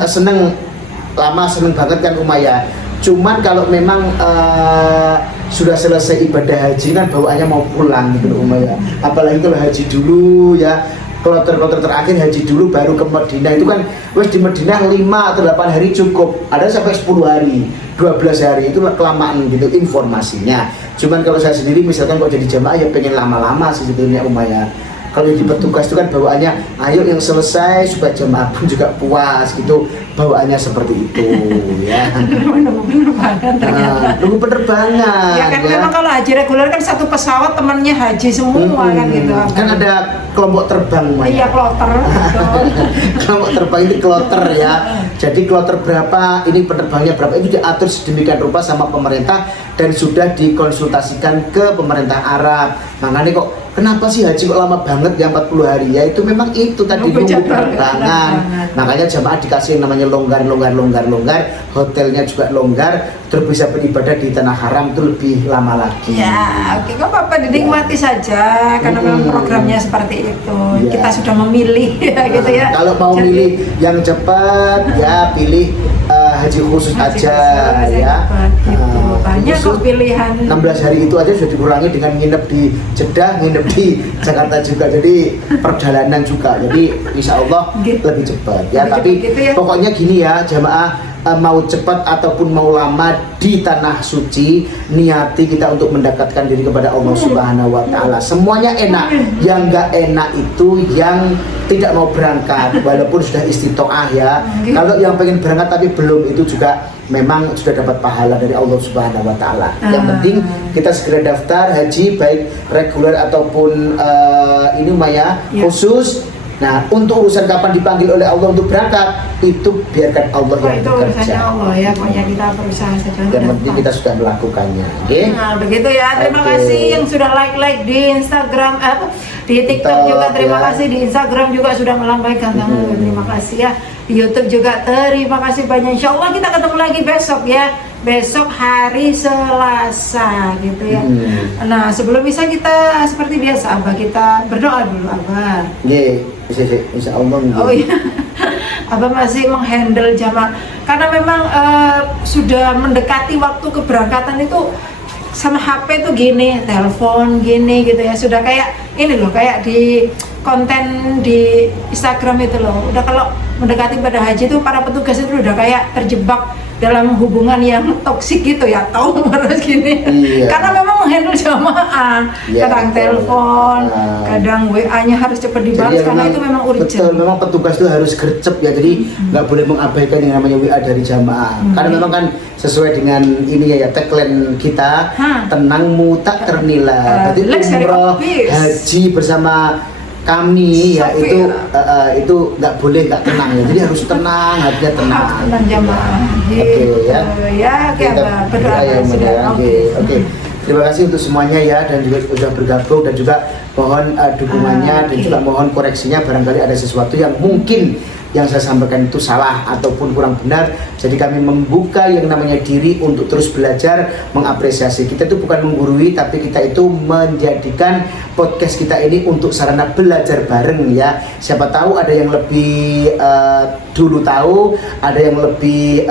seneng lama, seneng banget kan Umayyah. Cuman kalau memang sudah selesai ibadah haji kan bawaannya mau pulang gitu Umayyah. Apalagi kalau haji dulu ya, kloter terakhir haji dulu baru ke Madinah itu kan wes di Madinah 5 atau 8 hari cukup. Ada sampai 10 hari, 12 hari itu kelamaan gitu informasinya. Cuman kalau saya sendiri misalkan kok jadi jamaah ya pengen lama-lama sih sebetulnya Umayyah. Kalau di petugas itu kan bawaannya ayo yang selesai supaya jemaah pun juga puas gitu, bawaannya seperti itu ya. Nunggu penerbangan ternyata. Nunggu penerbangan ya kan memang kalau haji reguler kan satu pesawat temannya haji semua kan gitu. Kan ada kelompok terbang Iya kloter. Kelompok terbang ini kloter ya. Jadi kloter berapa, ini penerbangnya berapa, itu diatur sedemikian rupa sama pemerintah dan sudah dikonsultasikan ke pemerintah Arab. Makanya kok kenapa sih haji kok lama banget ya 40 hari ya, itu memang itu tadi nunggu penerbangan. Makanya jamaah dikasih yang namanya longgar, hotelnya juga longgar, terus bisa beribadah di tanah haram itu lebih lama lagi. Ya oke, kok apa dinikmati saja karena memang programnya seperti itu. Kita sudah memilih ya gitu ya. Kalau mau milih yang cepat ya pilih haji khusus Haji aja khusus, ya. gitu. Banyak Khusus kok pilihan. 16 hari itu aja sudah dikurangi dengan nginep di Jeddah, nginep di Jakarta juga. Jadi perjalanan juga. Jadi insya Allah Gitu. lebih cepat ya. Lebih Tapi cepat gitu ya. pokoknya gini ya jamaah, mau cepat ataupun mau lama di tanah suci, niati kita untuk mendekatkan diri kepada Allah Subhanahu wa taala. Semuanya enak. Yang enggak enak itu yang tidak mau berangkat walaupun sudah istitoah ya. Kalau yang pengen berangkat tapi belum, itu juga memang sudah dapat pahala dari Allah Subhanahu wa taala. Yang penting kita segera daftar haji baik reguler ataupun ini Maya Ya. khusus. Nah, untuk urusan kapan dipanggil oleh Allah untuk berangkat, itu biarkan Allah Oh, yang itu urusannya bekerja. Allah ya, pokoknya kita berusaha saja. Yang penting kita sudah melakukannya, oke? Nah, begitu ya. Terima Oke. kasih yang sudah like di Instagram, di TikTok TikTok, juga. Terima ya. kasih di Instagram juga sudah melambaikan tangan. Terima kasih ya. Di YouTube juga terima kasih banyak. Insya Allah kita ketemu lagi besok ya. Besok hari Selasa gitu ya. Nah, sebelum bisa kita seperti biasa, Abah kita berdoa dulu, Abah. Nggih, insya Allah. Oh iya, Abah masih menghandle jamaah karena memang sudah mendekati waktu keberangkatan itu sama HP tuh gini, telepon gini gitu ya, sudah kayak ini loh, kayak di konten di Instagram itu loh, udah kalau mendekati pada haji itu para petugas itu udah kayak terjebak dalam hubungan yang toksik gitu ya, tahu harus gini. Iya. Karena memang menghandle jamaah, Iya, kadang betul. telepon, Nah. kadang WA-nya harus cepat dibalas Jadi ya karena memang- itu memang urgent. Betul, memang petugas itu harus gercep ya. Jadi nggak boleh mengabaikan yang namanya WA dari jamaah. Karena memang kan sesuai dengan ini ya tagline kita, tenangmu tak ternilai. Berarti Lex dari umroh Office. haji bersama kami ya Sophia. itu nggak boleh nggak tenang ya. Jadi harus tenang, hatinya tenang. Harus tenang jamaah. Oke Gitu. ya. Ya, kita berdoa ya, sudah. ya. Oke. Terima kasih untuk semuanya ya, dan juga sudah bergabung, dan juga mohon dukungannya dan Oke. juga mohon koreksinya barangkali ada sesuatu yang mungkin yang saya sampaikan itu salah ataupun kurang benar. Jadi kami membuka yang namanya diri untuk terus belajar, mengapresiasi. Kita itu bukan menggurui, tapi kita itu menjadikan podcast kita ini untuk sarana belajar bareng ya. Siapa tahu ada yang lebih dulu tahu, ada yang lebih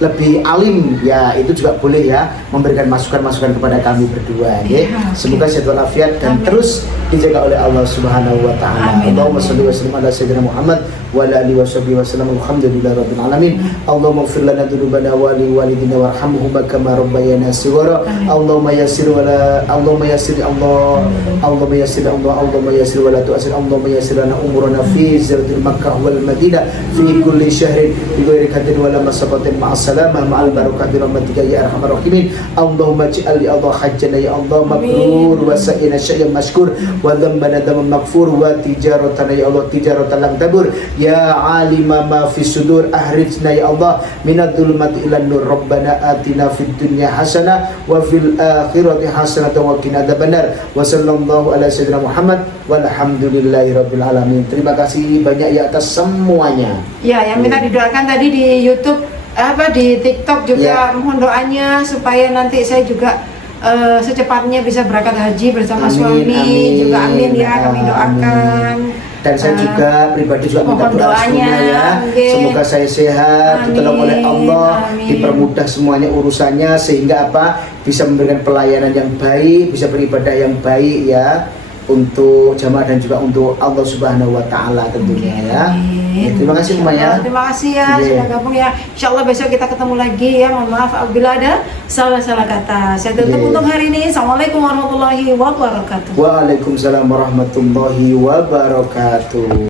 lebih alim ya, itu juga boleh ya, memberikan masukan-masukan kepada kami berdua ya. Semoga sehat walafiat dan Amin. terus dijaga oleh Allah Subhanahu wa taala. Amin. Allahumma shalli wa sallim ala sayyidina Muhammad wa ala alihi washabihi wasallam. Alhamdulillahirabbil alamin. Allahumma ighfir lana dzunubana wa li walidina warhamhuma kama rabbayana shighara. Allahumma yassir wa la Allahumma yassir Allah. Allahumma yassir Allah. Allahumma yassir wa la tu'assir. Allahumma yassir lana umurana fi ziratil Makkah wal Madinah fi kulli syahrin bi ghairi kadin wa la masabatin ma'as salamah ma'al barakati rahmatika ya arhamar rahimin. Allahumma ij'al ya Allah hajjana ya Allah mabrur wa sa'ina syai'an mashkur wa dhanbana dhamman maghfur wa tijaratana ya Allah tijaratan lam tabur ya alima ma fi sudur ahrijna ya Allah minadh dhulumati ilan nur. Rabbana atina fid dunya hasanah wa fil akhirati hasanah wa qina adzabannar. Wa sallallahu ala sayyidina Muhammad walhamdulillahi rabbil alamin. Terima kasih banyak ya atas semuanya. Ya, yang minta didoakan tadi di YouTube, di TikTok juga, Ya. mohon doanya supaya nanti saya juga secepatnya bisa berangkat haji bersama suami. Juga amin ya, kami doakan. Dan saya juga pribadi juga minta mohon doa doanya, restunya ya. oke. Semoga saya sehat, Amin, ditolong oleh Allah, amin. dipermudah semuanya urusannya sehingga bisa memberikan pelayanan yang baik, bisa beribadah yang baik ya untuk jamaah dan juga untuk Allah Subhanahu wa taala tentunya ya. Amin. Terima kasih semuanya. Terima kasih ya Iya. sudah gabung ya. Insyaallah besok kita ketemu lagi ya. Mohon maaf apabila ada salah-salah kata. Saya tutup Iya. untuk hari ini. Assalamualaikum warahmatullahi wabarakatuh. Waalaikumsalam warahmatullahi wabarakatuh.